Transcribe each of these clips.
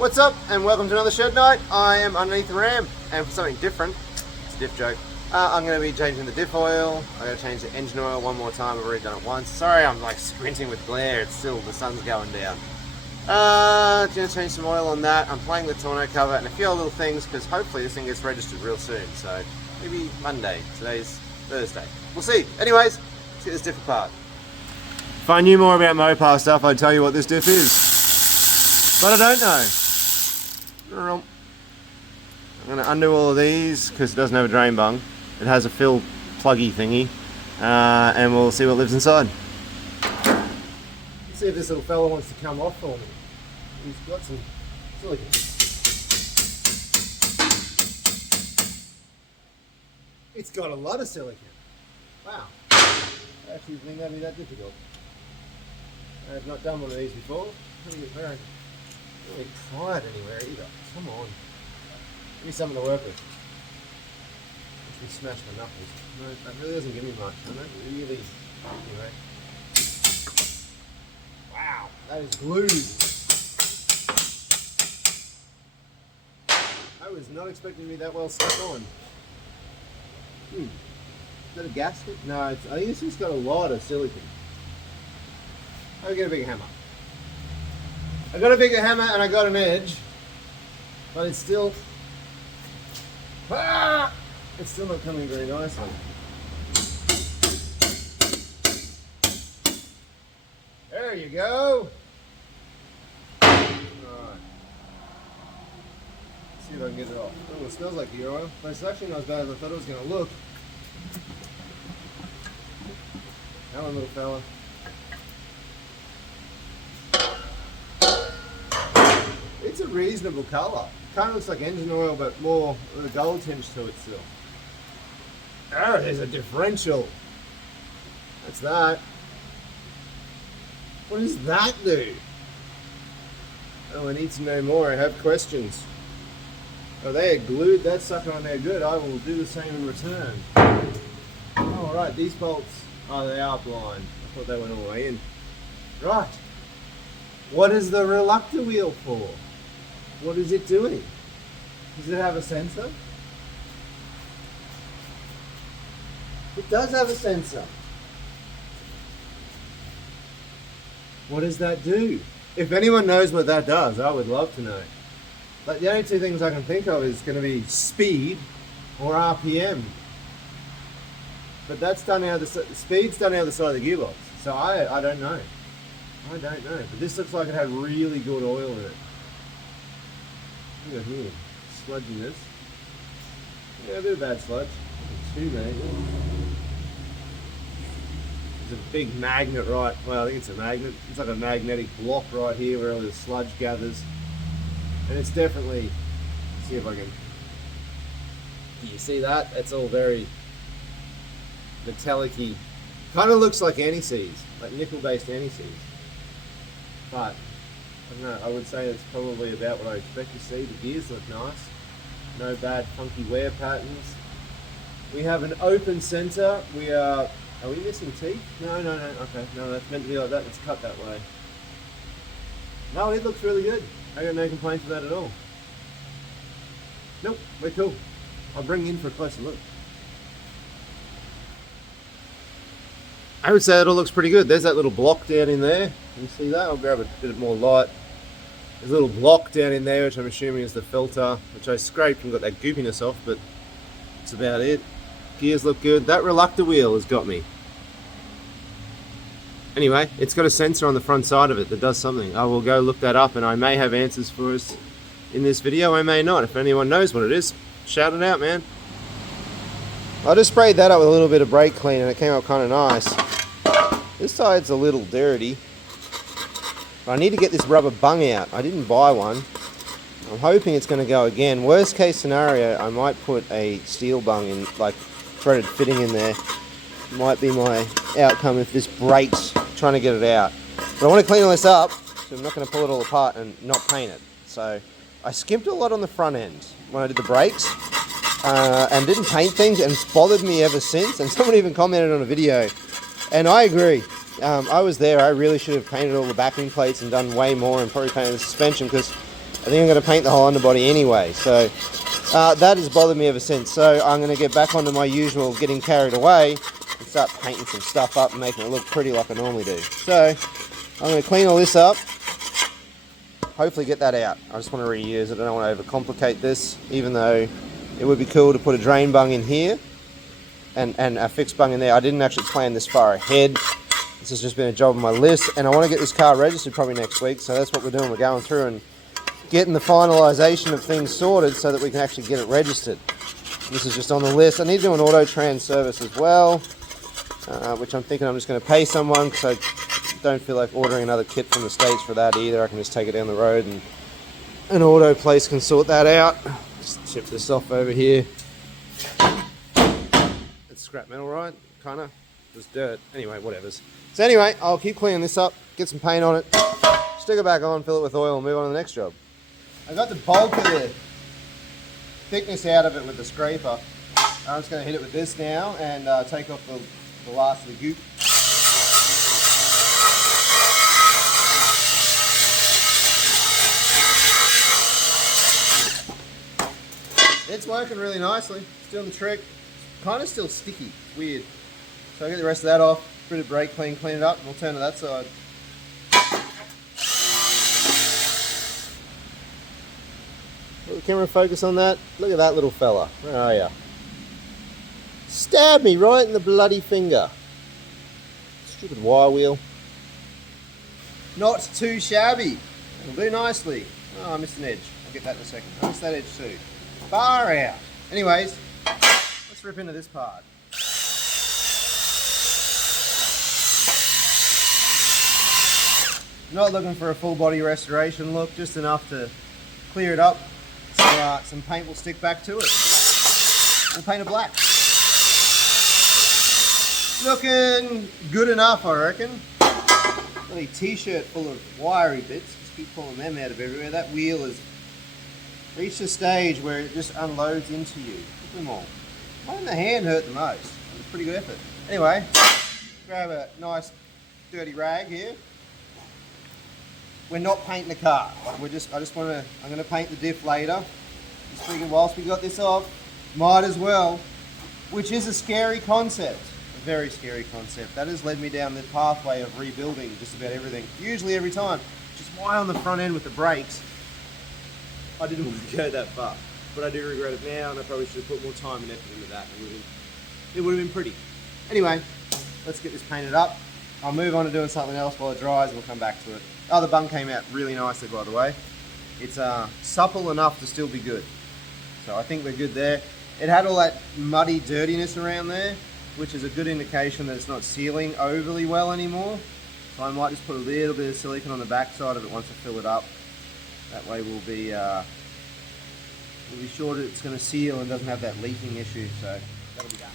What's up and welcome to another shed night. I am underneath the Ram, and for something different, it's a diff joke, I'm going to be changing the diff oil. I got to change the engine oil one more time. I've already done it once. Sorry, I'm like squinting with glare. It's still, the sun's going down. Going to change some oil on that. I'm playing the tonneau cover and a few other little things because hopefully this thing gets registered real soon. So maybe Monday. Today's Thursday. We'll see. Anyways, let's get this diff apart. If I knew more about Mopar stuff, I'd tell you what this diff is. But I don't know. I'm going to undo all of these because it doesn't have a drain bung. It has a fill pluggy thingy, and we'll see what lives inside. Let's see if this little fella wants to come off for me. He's got some silicone. It's got a lot of silicone. Wow. I actually think that'd be that difficult. I've not done one of these before. I don't get very tried anywhere either. Come on. Give me something to work with. Let me smash my knuckles. No, that really doesn't give me much. I don't really. Anyway. Wow, that is glued. I was not expecting to be that well stuck on. Is that a gasket? No, I think this has got a lot of silicone. I'll get a bigger hammer. I got a bigger hammer and I got an edge, but it's still not coming very nicely. There you go. Alright. See if I can get it off. Oh, it smells like gear oil, but it's actually not as bad as I thought it was going to look. Come on, little fella. It's a reasonable colour. Kind of looks like engine oil, but more with a gold tinge to it still. Oh, there's a differential. That's that. What does that do? Oh, I need to know more. I have questions. Oh, they had glued that sucker on there good. I will do the same in return. Oh, alright, these bolts, oh, they are blind. I thought they went all the way in. Right. What is the reluctor wheel for? What is it doing? Does it have a sensor? It does have a sensor. What does that do? If anyone knows what that does, I would love to know. But the only two things I can think of is going to be speed or RPM. But that's done out of the speed's done out of the side of the gearbox. So I don't know. I don't know. But this looks like it had really good oil in it. Look at here, sludging this. Yeah, a bit of bad sludge. Too bad. There's a big magnet right, well I think it's a magnet. It's like a magnetic block right here where all the sludge gathers. And it's definitely, let's see if I can, do you see that? It's all very metallic-y. Kind of looks like anti-seize, like nickel-based anti-seize. But I don't know, I would say it's probably about what I expect to see. The gears look nice. No bad funky wear patterns. We have an open center. Are we missing teeth? No, okay. No, that's meant to be like that. It's cut that way. No, it looks really good. I got no complaints with that at all. Nope, we're cool. I'll bring you in for a closer look. I would say it all looks pretty good. There's that little block down in there. Can you see that? I'll grab a bit more light. There's a little block down in there, which I'm assuming is the filter, which I scraped and got that goopiness off, but that's about it. Gears look good. That reluctor wheel has got me. Anyway, it's got a sensor on the front side of it that does something. I will go look that up, and I may have answers for us in this video. I may not. If anyone knows what it is, shout it out, man. I just sprayed that up with a little bit of brake clean, and it came out kind of nice. This side's a little dirty. I need to get this rubber bung out. I didn't buy one. I'm hoping it's going to go again. Worst case scenario, I might put a steel bung in, like threaded fitting in there. Might be my outcome if this breaks trying to get it out. But I want to clean all this up, so I'm not going to pull it all apart and not paint it. So I skimped a lot on the front end when I did the brakes. And didn't paint things, and it's bothered me ever since. And someone even commented on a video, and I agree. I was there. I really should have painted all the backing plates and done way more, and probably painted the suspension, because I think I'm going to paint the whole underbody anyway. So that has bothered me ever since. So I'm going to get back onto my usual getting carried away and start painting some stuff up and making it look pretty like I normally do. So I'm going to clean all this up. Hopefully get that out. I just want to reuse it. I don't want to overcomplicate this, even though it would be cool to put a drain bung in here and a fixed bung in there. I didn't actually plan this far ahead. This has just been a job on my list, and I want to get this car registered probably next week. So that's what we're doing. We're going through and getting the finalisation of things sorted so that we can actually get it registered. This is just on the list. I need to do an auto trans service as well, which I'm thinking I'm just going to pay someone because I don't feel like ordering another kit from the States for that either. I can just take it down the road and an auto place can sort that out. Just chip this off over here. It's scrap metal, right? Kind of. Just dirt. Anyway, whatevers. So anyway, I'll keep cleaning this up, get some paint on it, stick it back on, fill it with oil, and move on to the next job. I got the bulk of the thickness out of it with the scraper. I'm just going to hit it with this now and take off the last of the goop. It's working really nicely. It's doing the trick. Kind of still sticky. Weird. So I'll get the rest of that off. Bit of brake clean it up, and we'll turn to that side. Will the camera focus on that? Look at that little fella. Where are you? Stabbed me right in the bloody finger. Stupid wire wheel. Not too shabby. It'll do nicely. Oh, I missed an edge. I'll get that in a second. I missed that edge too. Far out. Anyways, let's rip into this part. Not looking for a full body restoration look, just enough to clear it up so some paint will stick back to it. We'll paint it black. Looking good enough, I reckon. Bloody t-shirt full of wiry bits, just keep pulling them out of everywhere. That wheel has reached a stage where it just unloads into you. Look at them all. Why didn't the hand hurt the most? It was pretty good effort. Anyway, grab a nice dirty rag here. We're not painting the car. I'm going to paint the diff later. Just thinking whilst we got this off, might as well, which is a scary concept. A very scary concept. That has led me down the pathway of rebuilding just about everything. Usually every time. Which is why on the front end with the brakes, I didn't want to go that far. But I do regret it now, and I probably should have put more time and effort into that. It would have been pretty. Anyway, let's get this painted up. I'll move on to doing something else while it dries and we'll come back to it. Oh, the bung came out really nicely, by the way. It's supple enough to still be good. So I think we're good there. It had all that muddy dirtiness around there, which is a good indication that it's not sealing overly well anymore. So I might just put a little bit of silicone on the back side of it once I fill it up. That way we'll be sure that it's going to seal and doesn't have that leaking issue. So that'll be done.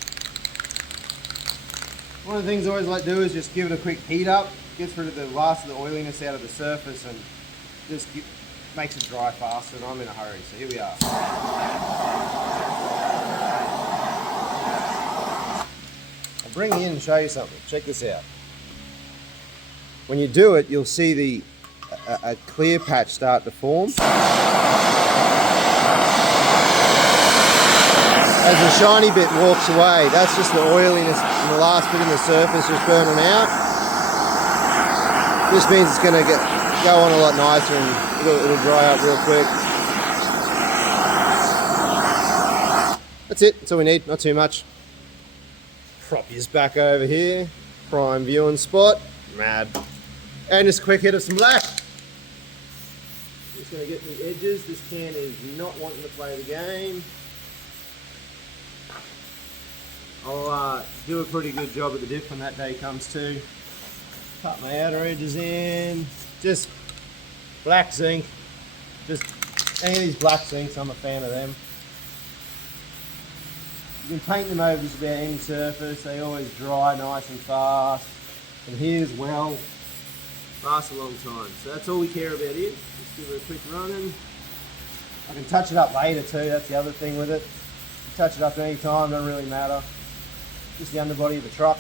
One of the things I always like to do is just give it a quick heat up. Gets rid of the last of the oiliness out of the surface and just makes it dry faster, and I'm in a hurry, so here we are. I'll bring you in and show you something. Check this out. When you do it, you'll see a clear patch start to form. As the shiny bit walks away, that's just the oiliness in the last bit in the surface just burning out. This means it's going to go on a lot nicer and it'll dry up real quick. That's it. That's all we need. Not too much. Prop yours back over here. Prime viewing spot. Mad. And just a quick hit of some black. Just going to get the edges. This can is not wanting to play the game. I'll do a pretty good job at the diff when that day comes too. Cut my outer edges in. Just black zinc. Just any of these black zincs, I'm a fan of them. You can paint them over just about any surface. They always dry nice and fast. And here as well, lasts a long time. So that's all we care about here. Just give it a quick run-in. I can touch it up later too, that's the other thing with it. You touch it up any time, doesn't really matter. Just the underbody of the truck.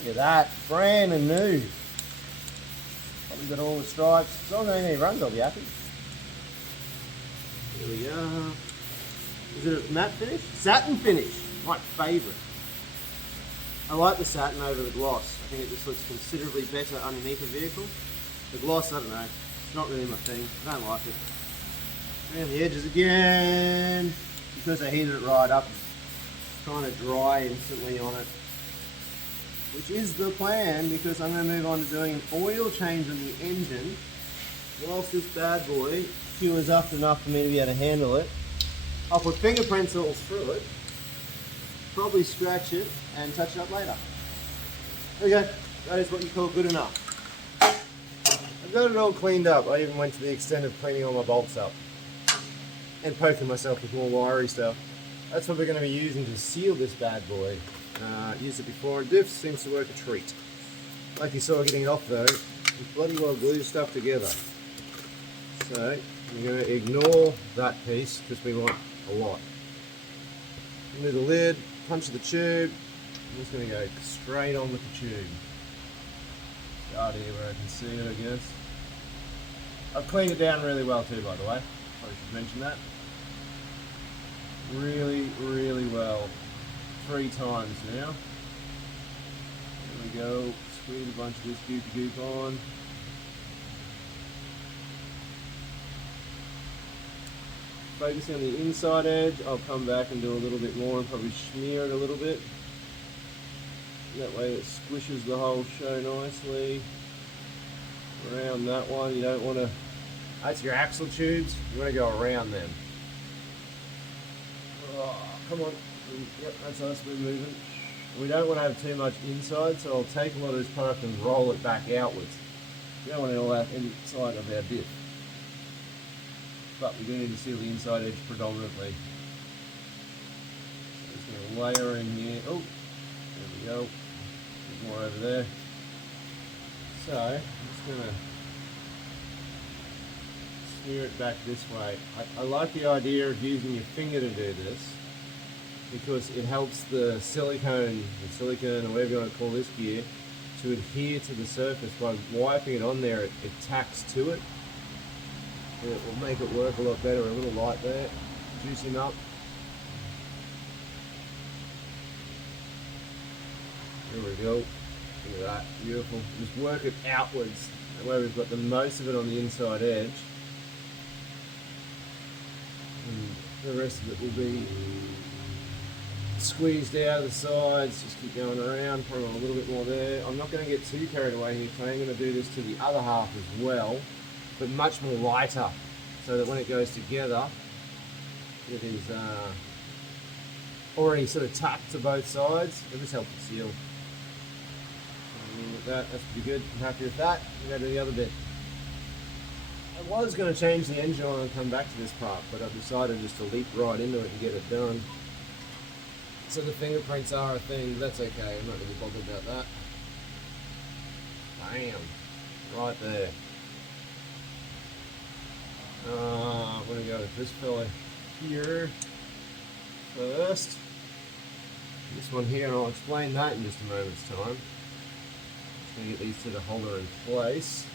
Look at that, brand new. We've got all the stripes. As long as anything runs, I'll be happy. Here we go. Is it a matte finish? Satin finish, my favourite. I like the satin over the gloss. I think it just looks considerably better underneath the vehicle. The gloss, I don't know, it's not really my thing. I don't like it. Around the edges again, because I heated it right up, it's kind of dry instantly on it. Which is the plan, because I'm going to move on to doing an oil change on the engine whilst this bad boy cures up enough for me to be able to handle it. I'll put fingerprints all through it, probably scratch it and touch it up later. There we go, that is what you call good enough. I've got it all cleaned up. I even went to the extent of cleaning all my bolts up and poking myself with more wiry stuff. That's what we're going to be using to seal this bad boy. Used it before, and diff seems to work a treat. Like you saw getting it off though, you bloody well glue stuff together. So I'm going to ignore that piece because we want a lot. Move the lid, punch the tube. I'm just going to go straight on with the tube. Out here where I can see it, I guess. I've cleaned it down really well too, by the way. Probably should mention that. Really, really well. 3 times now. There we go. Squeeze a bunch of this goop on. Focusing on the inside edge, I'll come back and do a little bit more and probably smear it a little bit. That way it squishes the whole show nicely. Around that one, you don't want to... That's your axle tubes, you want to go around them. Oh, come on. Yep, that's us, we're moving. We don't want to have too much inside, so I'll take a lot of this product and roll it back outwards. We don't want it all out inside of our diff. But we do need to seal the inside edge predominantly. So just going to layer in here. Oh, there we go. A bit more over there. So, I'm just going to smear it back this way. I like the idea of using your finger to do this, because it helps the silicone, or whatever you want to call this gear, to adhere to the surface. By wiping it on there, it tacks to it. And it will make it work a lot better. A little light there, juicing up. There we go. Look at that, beautiful. Just work it outwards. That way we've got the most of it on the inside edge. And the rest of it will be squeezed out of the sides. Just keep going around, probably a little bit more there. I'm not going to get too carried away here, so I'm going to do this to the other half as well, but much more lighter, so that when it goes together, it is already sort of tucked to both sides. It'll just help it seal. So with that, that's pretty good. I'm happy with that. We'll go to the other bit. I was going to change the engine oil and come back to this part, but I've decided just to leap right into it and get it done. So the fingerprints are a thing, that's okay, I'm not really bothered about that. Bam, right there. I'm going to go with this fella here first. This one here, and I'll explain that in just a moment's time. Just going to get these to the holder in place.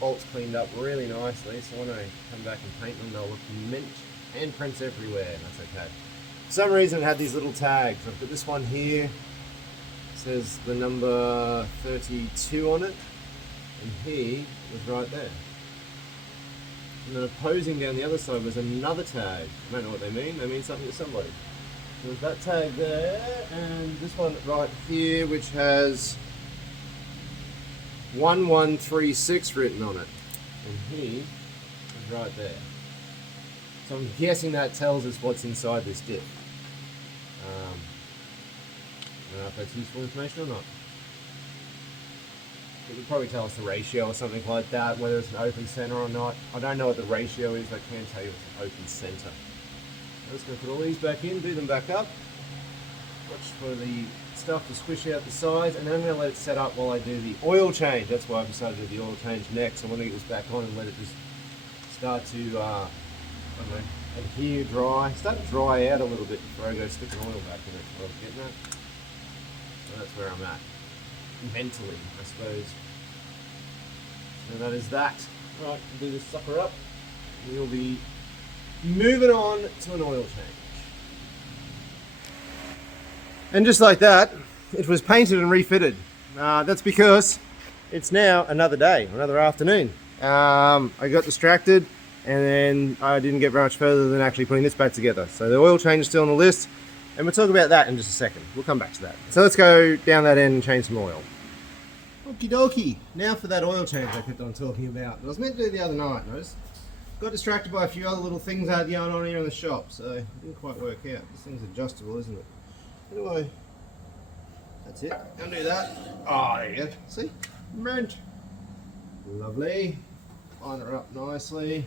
Bolts cleaned up really nicely, so when I come back and paint them, they'll look mint, and prints everywhere, and that's okay. For some reason it had these little tags. I've got this one here, it says the number 32 on it, and he was right there. And then opposing down the other side was another tag. I don't know what they mean something to somebody. So there's that tag there, and this one right here, which has 1136 written on it, and he is right there. So I'm guessing that tells us what's inside this diff. I don't know if that's useful information or not. It would probably tell us the ratio or something like that, whether it's an open center or not. I don't know what the ratio is, but I can tell you it's an open center. I'm just going to put all these back in, do them back up. Watch for the stuff to squish out the sides, and then I'm going to let it set up while I do the oil change. That's why I've decided to do the oil change next. I want to get this back on and let it just start to, I don't know, adhere, dry. Start to dry out a little bit before I go stick an oil back in it. What I'm getting at. So that's where I'm at. Mentally, I suppose. So that is that. Right, do this sucker up. We'll be moving on to an oil change. And just like that, it was painted and refitted. That's because it's now another day, another afternoon. I got distracted and then I didn't get very much further than actually putting this back together. So the oil change is still on the list, and we'll talk about that in just a second. We'll come back to that. So let's go down that end and change some oil. Okie dokie. Now for that oil change I kept on talking about. I was meant to do the other night, and I just got distracted by a few other little things I had going on here in the shop, so it didn't quite work out. This thing's adjustable, isn't it? Anyway, that's it. Undo that. Oh, there you go. See? Mint. Lovely. Line her up nicely.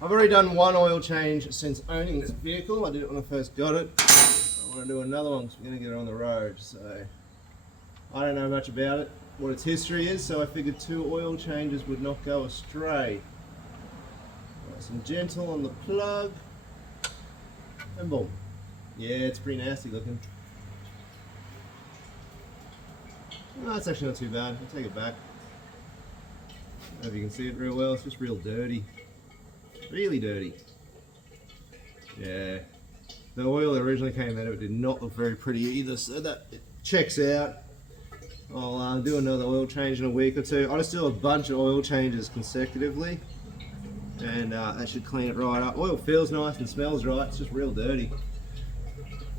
I've already done one oil change since owning this vehicle. I did it when I first got it. I want to do another one because we're going to get it on the road. So I don't know much about it, what its history is, so I figured 2 oil changes would not go astray. Nice and gentle on the plug. And boom. Yeah, it's pretty nasty looking. No, it's actually not too bad. I'll take it back. I don't know if you can see it real well. It's just real dirty. Really dirty. Yeah. The oil that originally came out of it did not look very pretty either, so that checks out. I'll do another oil change in a week or two. I'll just do a bunch of oil changes consecutively, and that should clean it right up. Oil feels nice and smells right. It's just real dirty.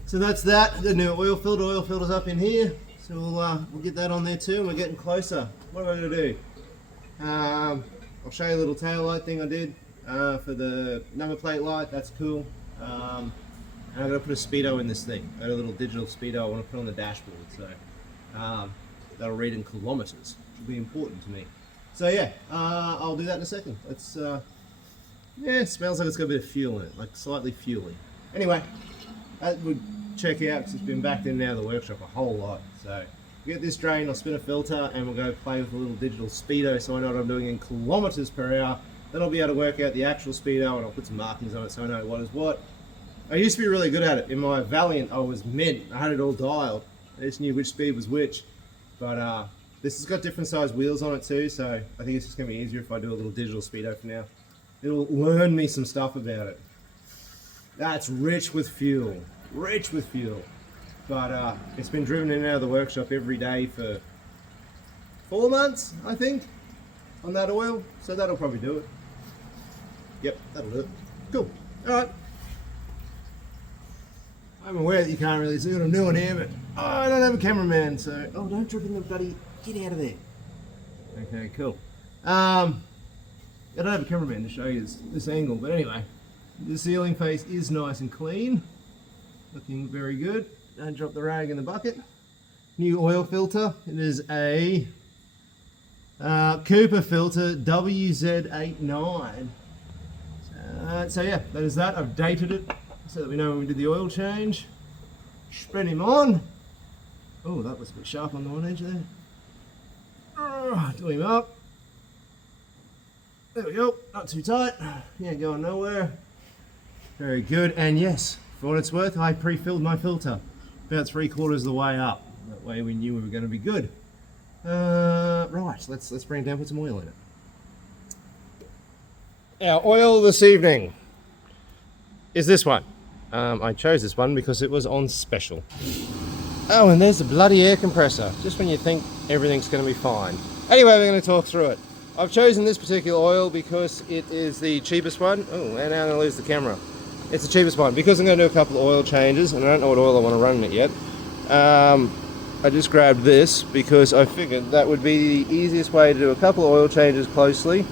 So that's that. The new oil filter's up in here. So we'll get that on there too, and we're getting closer. What am I going to do? I'll show you a little tail light thing I did for the number plate light. That's cool. And I'm going to put a speedo in this thing. I got a little digital speedo I want to put on the dashboard. So that'll read in kilometers, which will be important to me. So yeah, I'll do that in a second. It's yeah, it smells like it's got a bit of fuel in it, like slightly fuely. Anyway, that would check out because it's been backed in now the workshop a whole lot. So get this drain, I'll spin a filter, and we'll go play with a little digital speedo so I know what I'm doing in kilometers per hour. Then I'll be able to work out the actual speedo, and I'll put some markings on it so I know what is what. I used to be really good at it. In my Valiant, I was mint. I had it all dialed. I just knew which speed was which. But this has got different size wheels on it too, so I think it's just going to be easier if I do a little digital speedo for now. It'll learn me some stuff about it. That's rich with fuel. Rich with fuel. But it's been driven in and out of the workshop every day for 4 months, I think, on that oil. So that'll probably do it. Yep, that'll do it. Cool. Alright. I'm aware that you can't really see what I'm doing here, but I don't have a cameraman, so... Oh, don't trip in the bloody... Get out of there. Okay, cool. I don't have a cameraman to show you this angle, but anyway. The ceiling face is nice and clean. Looking very good. Don't drop the rag in the bucket. New oil filter. It is a Cooper filter WZ89. So yeah, that is that. I've dated it so that we know when we did the oil change. Spread him on. Oh, that was a bit sharp on the one edge there. Do him up. There we go. Not too tight. He ain't going nowhere. Very good. And yes, for what it's worth, I pre-filled my filter about 3/4 of the way up. That way we knew we were going to be good. Right, let's bring it down, put some oil in it. Our oil this evening is this one. I chose this one because it was on special. Oh, and there's the bloody air compressor, just when you think everything's going to be fine. Anyway, we're going to talk through it. I've chosen this particular oil because it is the cheapest one. Oh, and now I'm going to lose the camera. It's the cheapest one because I'm going to do a couple of oil changes, and I don't know what oil I want to run in it yet. I just grabbed this because I figured that would be the easiest way to do a couple of oil changes closely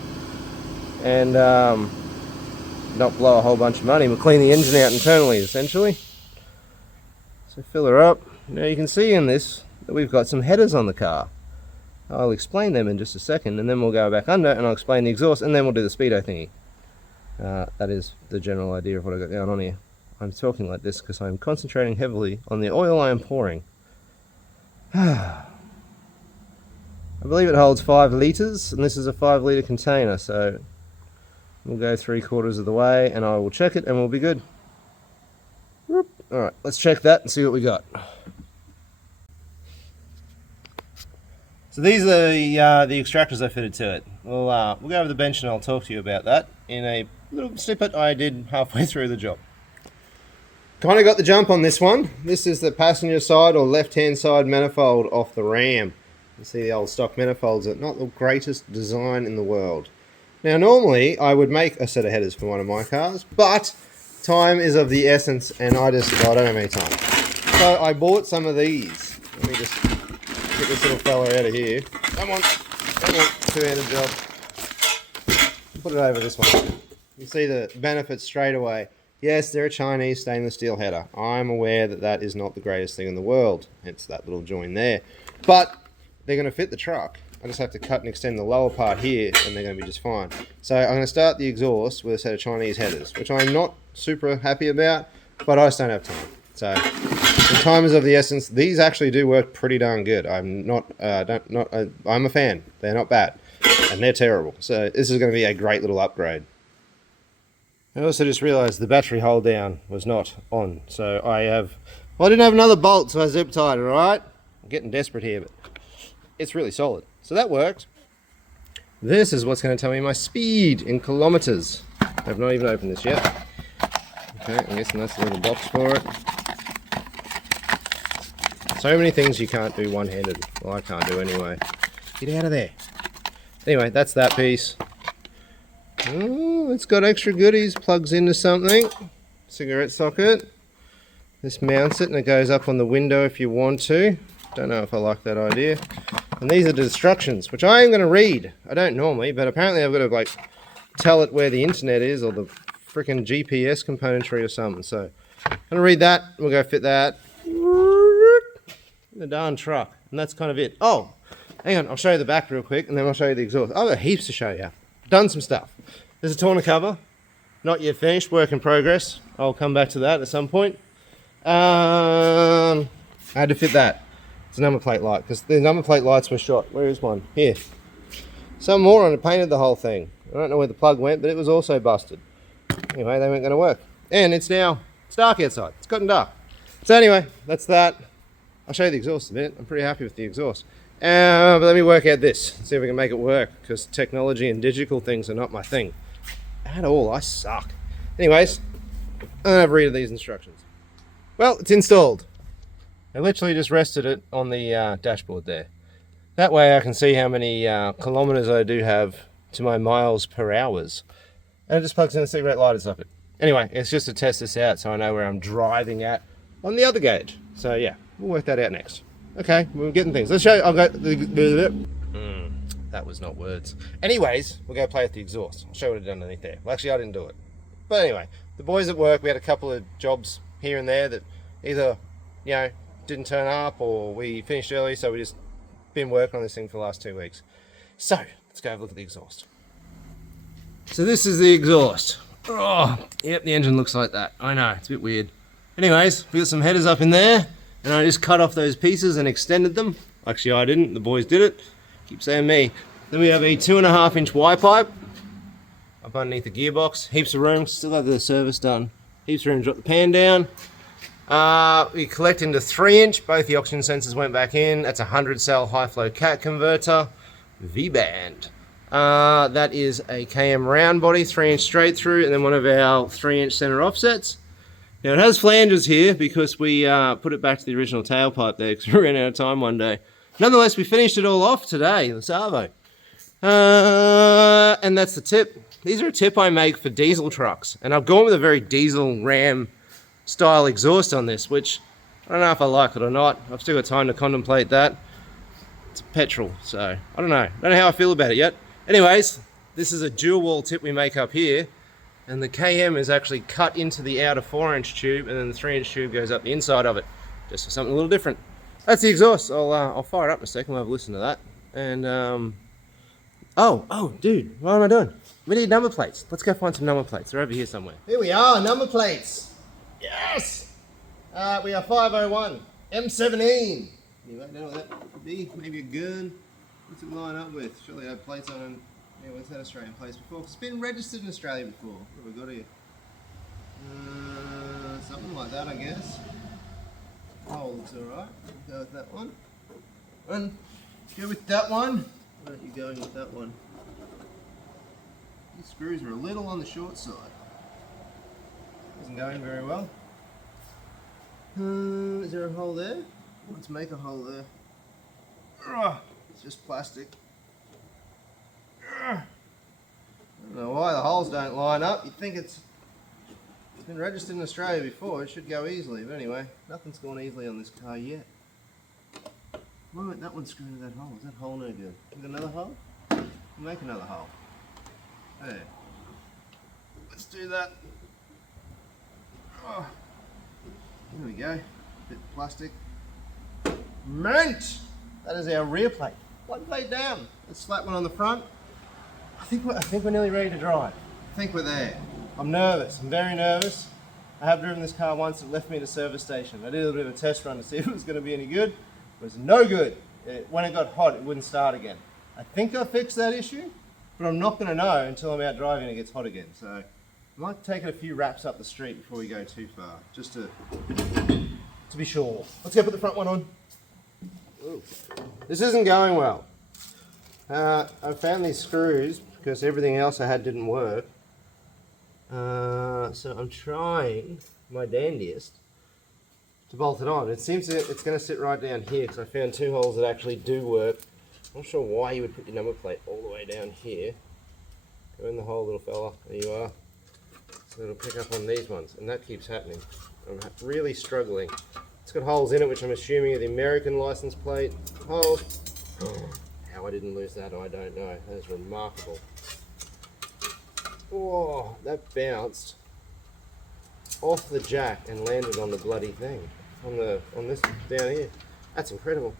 and not blow a whole bunch of money. We'll clean the engine out internally, essentially. So fill her up. Now you can see in this that we've got some headers on the car. I'll explain them in just a second, and then we'll go back under and I'll explain the exhaust, and then we'll do the speedo thingy. That is the general idea of what I've got going on here. I'm talking like this because I'm concentrating heavily on the oil I am pouring. I believe it holds 5 litres, and this is a 5 litre container, so we'll go 3/4 of the way and I will check it and we'll be good. Alright, let's check that and see what we got. So these are the extractors I fitted to it. we'll go over the bench and I'll talk to you about that in a little snippet I did halfway through the job. Kind of got the jump on this one. This is the passenger side or left-hand side manifold off the Ram. You see the old stock manifolds are not the greatest design in the world. Now normally I would make a set of headers for one of my cars, but time is of the essence and I don't have any time. So I bought some of these. Let me just get this little fella out of here. Come on, two-handed job. Put it over this one. You see the benefits straight away. Yes, they're a Chinese stainless steel header. I'm aware that that is not the greatest thing in the world, hence that little join there. But they're going to fit the truck. I just have to cut and extend the lower part here and they're going to be just fine. So I'm going to start the exhaust with a set of Chinese headers, which I'm not super happy about, but I just don't have time. So the time is of the essence. These actually do work pretty darn good. I'm I'm a fan. They're not bad and they're terrible. So this is going to be a great little upgrade. I also just realised the battery hold down was not on, so I didn't have another bolt, so I zip tied it, alright? I'm getting desperate here, but it's really solid. So that worked. This is what's going to tell me my speed in kilometres. I've not even opened this yet. Okay, I'm guessing that's the little box for it. So many things you can't do one-handed. Well, I can't do anyway. Get out of there. Anyway, that's that piece. Oh, it's got extra goodies, plugs into something, cigarette socket. This mounts it and it goes up on the window if you want to. Don't know if I like that idea. And these are the instructions, which I am going to read. I don't normally, but apparently I've got to tell it where the internet is or the freaking GPS componentry or something. So I'm going to read that, we'll go fit that in the darn truck. And that's kind of it. Oh, hang on, I'll show you the back real quick and then I'll show you the exhaust. I've got heaps to show you. Done some stuff. There's a tonneau cover, not yet finished, work in progress. I'll come back to that at some point. I had to fit that. It's a number plate light because the number plate lights were shot. Where is one? Here. Some moron had painted the whole thing. I don't know where the plug went, but it was also busted. Anyway, they weren't going to work. And it's dark outside. It's gotten dark. So anyway, that's that. I'll show you the exhaust in a minute. I'm pretty happy with the exhaust. But let me work out this, see if we can make it work, because technology and digital things are not my thing. At all, I suck. Anyways, I've read these instructions. Well, it's installed. I literally just rested it on the dashboard there. That way I can see how many kilometers I do have to my miles per hours. And it just plugs in a cigarette lighter socket. Anyway, it's just to test this out so I know where I'm driving at on the other gauge. So yeah, we'll work that out next. Okay, we're getting things. Let's show you. I'll go. That was not words. Anyways, we'll go play with the exhaust. I'll show you what I've done underneath there. Well, actually, I didn't do it. But anyway, the boys at work, we had a couple of jobs here and there that either, didn't turn up or we finished early, so we just been working on this thing for the last 2 weeks. So, let's go have a look at the exhaust. So this is the exhaust. Oh, yep, the engine looks like that. I know, it's a bit weird. Anyways, we got some headers up in there. And I just cut off those pieces and extended them. Actually, I didn't. The boys did it. Keep saying me. Then we have a 2.5 inch Y pipe up underneath the gearbox. Heaps of room. Still have the service done. Heaps of room to drop the pan down. We collect into 3 inch. Both the oxygen sensors went back in. That's a 100 cell high flow cat converter. V-band. That is a KM round body, 3 inch straight through, and then one of our 3 inch center offsets. Now it has flanges here because we put it back to the original tailpipe there because we ran out of time one day. Nonetheless, we finished it all off today, the Savo. And that's the tip. These are a tip I make for diesel trucks. And I've gone with a very diesel Ram style exhaust on this, which I don't know if I like it or not. I've still got time to contemplate that. It's petrol, so I don't know. I don't know how I feel about it yet. Anyways, this is a dual wall tip we make up here. And the KM is actually cut into the outer 4 inch tube, and then the 3 inch tube goes up the inside of it, just for something a little different. That's the exhaust. I'll fire it up in a second. We'll have a listen to that. And oh, dude, what am I doing? We need number plates. Let's go find some number plates. They're over here somewhere. Here we are, number plates. Yes. We are 501 M17. You might know what that could be. Maybe a gun. What's it line up with? Surely I had plates on. Yeah, what's that Australian place before? It's been registered in Australia before. What have we got here? Something like that, I guess. Oh, looks alright. Go with that one. And go with that one. Why aren't you going with that one? These screws are a little on the short side. Isn't going very well. Is there a hole there? Let's make a hole there. It's just plastic. I don't know why the holes don't line up. You'd think it's been registered in Australia before. It should go easily, but anyway, nothing's gone easily on this car yet. Why won't that one screw into that hole? Is that hole no good? Got another hole? Make another hole. There. Let's do that. Oh. There we go. Bit of plastic. Mint! That is our rear plate. One plate down. Let's slap one on the front. I think we're nearly ready to drive. I think we're there. I'm nervous. I'm very nervous. I have driven this car once. It left me at a service station. I did a little bit of a test run to see if it was going to be any good. It was no good. When it got hot, it wouldn't start again. I think I fixed that issue, but I'm not going to know until I'm out driving and it gets hot again. So I might take it a few wraps up the street before we go too far, just to be sure. Let's go put the front one on. Ooh. This isn't going well. I found these screws because everything else I had didn't work. So I'm trying my dandiest to bolt it on. It seems that it's going to sit right down here because I found two holes that actually do work. I'm not sure why you would put your number plate all the way down here. Go in the hole, little fella. There you are. So it'll pick up on these ones, and that keeps happening. I'm really struggling. It's got holes in it, which I'm assuming are the American license plate holes. Oh, how I didn't lose that, I don't know. That is remarkable. Oh, that bounced off the jack and landed on the bloody thing. On this down here. That's incredible.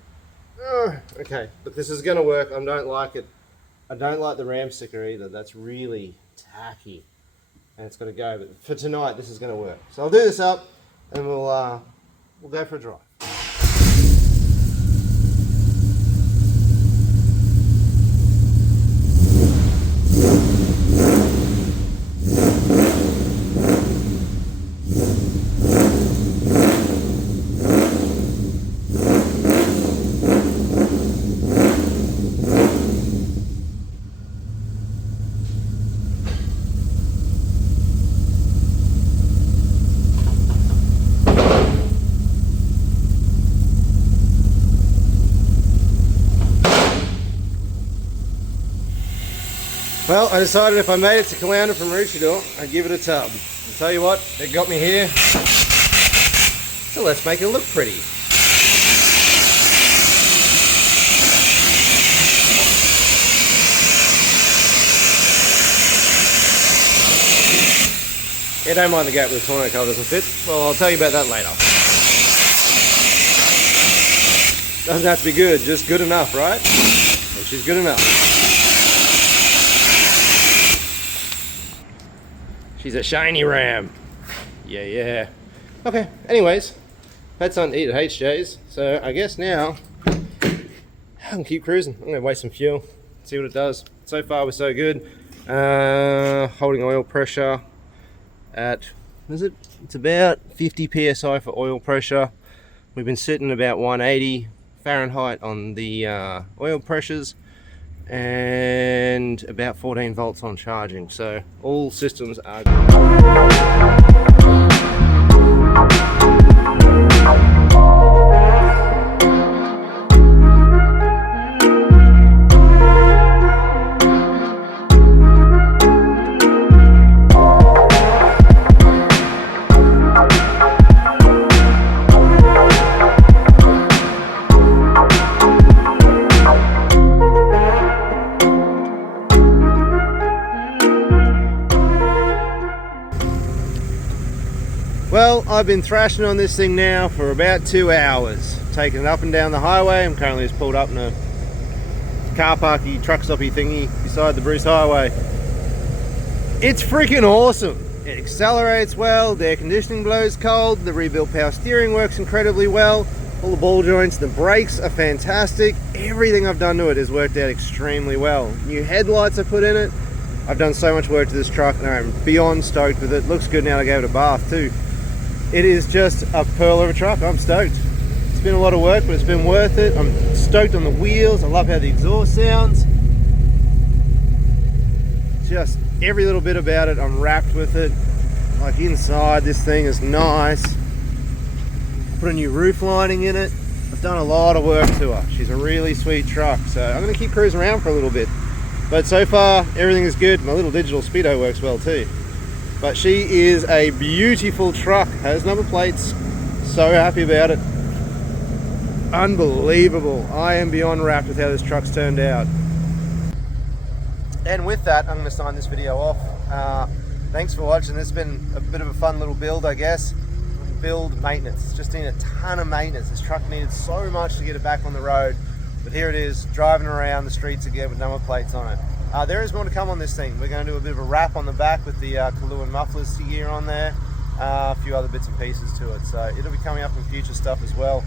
Okay, but this is going to work. I don't like it. I don't like the ram sticker either. That's really tacky, and it's got to go. But for tonight, this is going to work. So I'll do this up, and we'll go for a drive. Well, I decided if I made it to Caloundra from Maroochydore, I'd give it a tub. I'll tell you what, it got me here. So let's make it look pretty. Yeah, don't mind the gap with the tonneau cover doesn't fit. Well, I'll tell you about that later. Doesn't have to be good, just good enough, right? Which is good enough. She's a shiny ram. Yeah. Okay, anyways, had something to eat at HJ's, so I guess now I can keep cruising. I'm gonna waste some fuel, see what it does. So far we're so good. Holding oil pressure at, it's about 50 PSI for oil pressure. We've been sitting about 180 Fahrenheit on the oil pressures, and about 14 volts on charging, so all systems are good. Well, I've been thrashing on this thing now for about 2 hours, taking it up and down the highway. I'm currently just pulled up in a car parky, truck stoppy thingy beside the Bruce Highway. It's freaking awesome. It accelerates well, the air conditioning blows cold, the rebuilt power steering works incredibly well, all the ball joints, the brakes are fantastic. Everything I've done to it has worked out extremely well. New headlights I put in it. I've done so much work to this truck and I'm beyond stoked with it. Looks good now. I gave it a bath too. It is just a pearl of a truck. I'm stoked. It's been a lot of work, but it's been worth it. I'm stoked on the wheels. I love how the exhaust sounds. Just every little bit about it. I'm wrapped with it. Like inside, this thing is nice. Put a new roof lining in it. I've done a lot of work to her. She's a really sweet truck, so I'm going to keep cruising around for a little bit. But so far, everything is good. My little digital speedo works well too. But she is a beautiful truck. Has number plates. So happy about it. Unbelievable. I am beyond wrapped with how this truck's turned out. And with that, I'm going to sign this video off. Thanks for watching. This has been a bit of a fun little build, I guess. Build maintenance. Just need a ton of maintenance. This truck needed so much to get it back on the road. But here it is, driving around the streets again with number plates on it. There is more to come on this thing. We're going to do a bit of a wrap on the back with the Kaluan mufflers gear on there. A few other bits and pieces to it. So it'll be coming up in future stuff as well.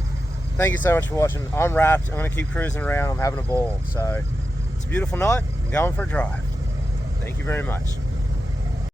Thank you so much for watching. I'm wrapped. I'm going to keep cruising around. I'm having a ball. So it's a beautiful night. I'm going for a drive. Thank you very much.